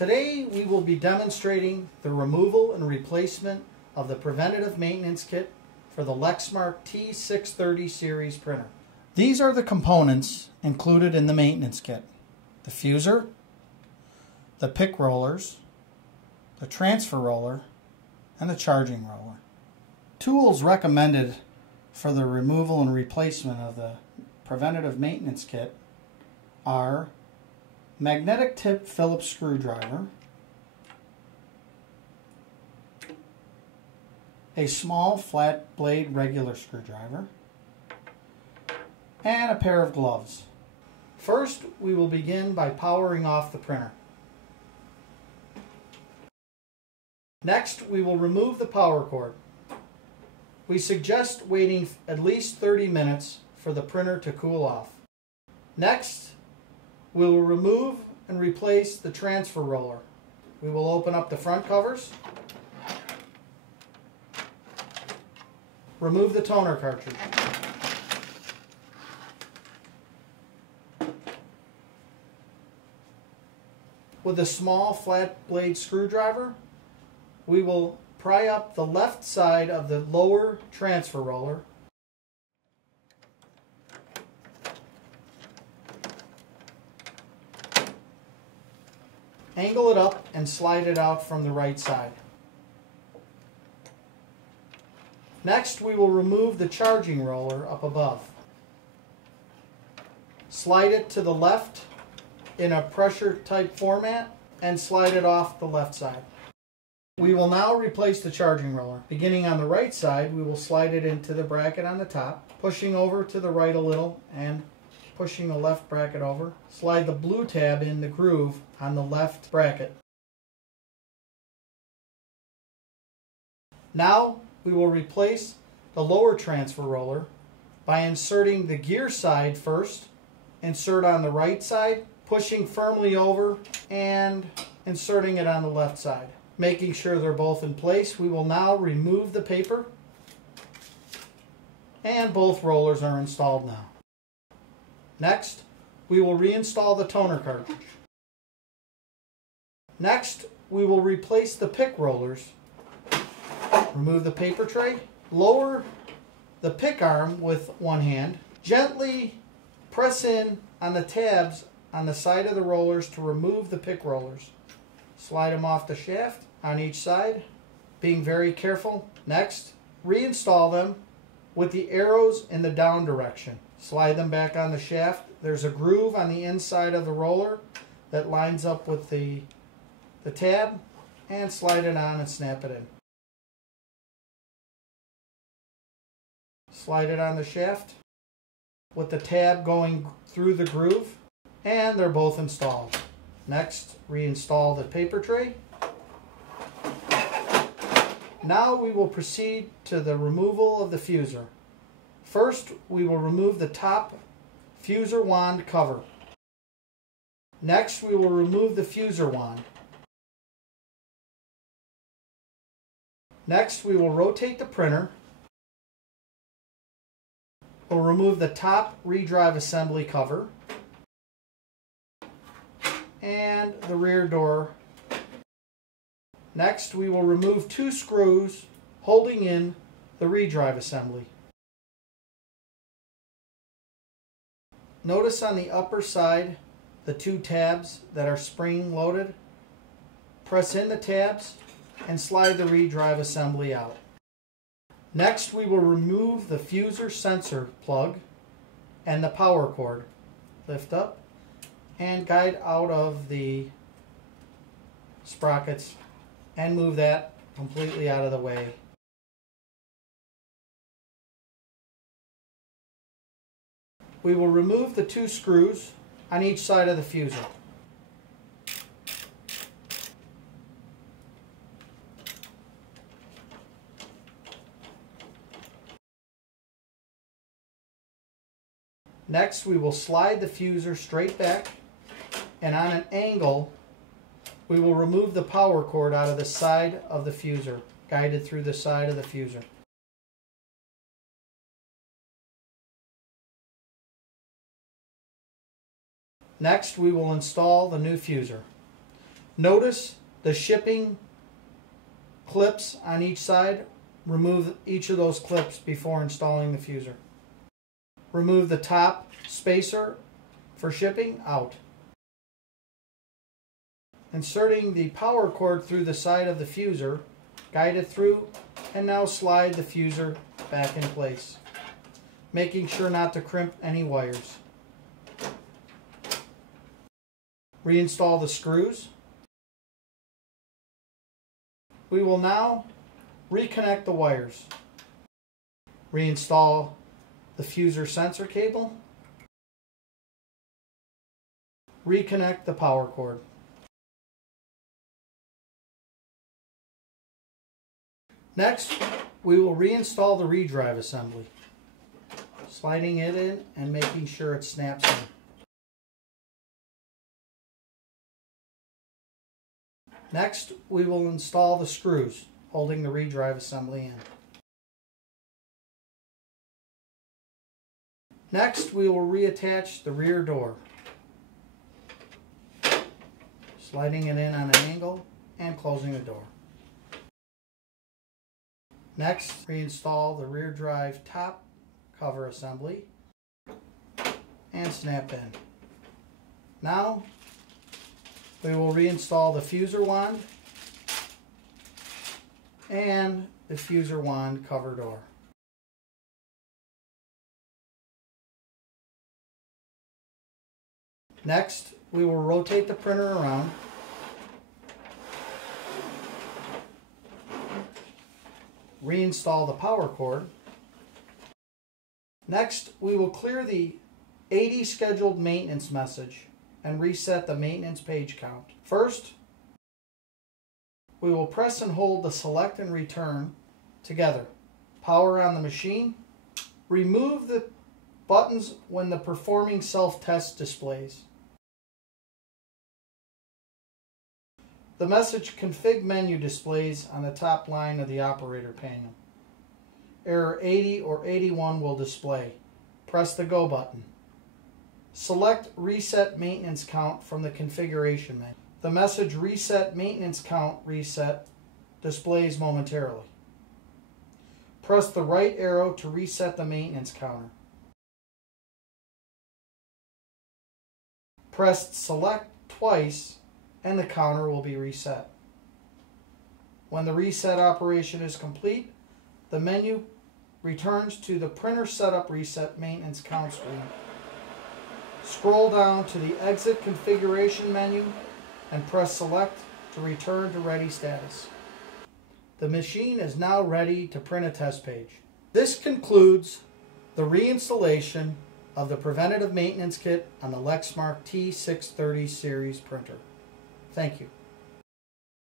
Today we will be demonstrating the removal and replacement of the preventative maintenance kit for the Lexmark T630 series printer. These are the components included in the maintenance kit: the fuser, the pick rollers, the transfer roller, and the charging roller. Tools recommended for the removal and replacement of the preventative maintenance kit are magnetic tip Phillips screwdriver, a small flat blade regular screwdriver, and a pair of gloves. First, we will begin by powering off the printer. Next, we will remove the power cord. We suggest waiting at least 30 minutes for the printer to cool off. Next, we will remove and replace the transfer roller. We will open up the front covers, remove the toner cartridge, with a small flat blade screwdriver, we will pry up the left side of the lower transfer roller, angle it up and slide it out from the right side. Next, we will remove the charging roller up above. Slide it to the left in a pressure type format and slide it off the left side. We will now replace the charging roller. Beginning on the right side, we will slide it into the bracket on the top, pushing over to the right a little and pushing the left bracket over. Slide the blue tab in the groove on the left bracket. Now we will replace the lower transfer roller by inserting the gear side first, insert on the right side, pushing firmly over and inserting it on the left side. Making sure they're both in place, we will now remove the paper, and both rollers are installed now. Next, we will reinstall the toner cartridge. Next, we will replace the pick rollers. Remove the paper tray, lower the pick arm with one hand, gently press in on the tabs on the side of the rollers to remove the pick rollers. Slide them off the shaft on each side, being very careful. Next, reinstall them with the arrows in the down direction. Slide them back on the shaft. There's a groove on the inside of the roller that lines up with the tab, and slide it on and snap it in. Slide it on the shaft with the tab going through the groove, and they're both installed. Next, reinstall the paper tray. Now we will proceed to the removal of the fuser. First, we will remove the top fuser wand cover. Next, we will remove the fuser wand. Next, we will rotate the printer. We'll remove the top redrive assembly cover and the rear door. Next, we will remove two screws holding in the redrive assembly. Notice on the upper side the two tabs that are spring loaded. Press in the tabs and slide the redrive assembly out. Next, we will remove the fuser sensor plug and the power cord. Lift up and guide out of the sprockets and move that completely out of the way. We will remove the two screws on each side of the fuser. Next, we will slide the fuser straight back, and on an angle, we will remove the power cord out of the side of the fuser, guided through the side of the fuser. Next, we will install the new fuser. Notice the shipping clips on each side. Remove each of those clips before installing the fuser. Remove the top spacer for shipping out. Inserting the power cord through the side of the fuser, guide it through, and now slide the fuser back in place, making sure not to crimp any wires. Reinstall the screws. We will now reconnect the wires. Reinstall the fuser sensor cable. Reconnect the power cord. Next, we will reinstall the redrive assembly, sliding it in and making sure it snaps in. Next, we will install the screws holding the redrive assembly in. Next, we will reattach the rear door, sliding it in on an angle and closing the door. Next, reinstall the rear drive top cover assembly and snap in. Now, we will reinstall the fuser wand and the fuser wand cover door. Next, we will rotate the printer around, reinstall the power cord. Next, we will clear the 80 scheduled maintenance message and reset the maintenance page count. First, we will press and hold the select and return together. Power on the machine. Remove the buttons when the performing self-test displays. The message config menu displays on the top line of the operator panel. Error 80 or 81 will display. Press the Go button. Select Reset Maintenance Count from the configuration menu. The message Reset Maintenance Count Reset displays momentarily. Press the right arrow to reset the maintenance counter. Press Select twice and the counter will be reset. When the reset operation is complete, the menu returns to the Printer Setup Reset Maintenance Count screen. Scroll down to the Exit Configuration menu and press Select to return to ready status. The machine is now ready to print a test page. This concludes the reinstallation of the preventative maintenance kit on the Lexmark T630 series printer. Thank you.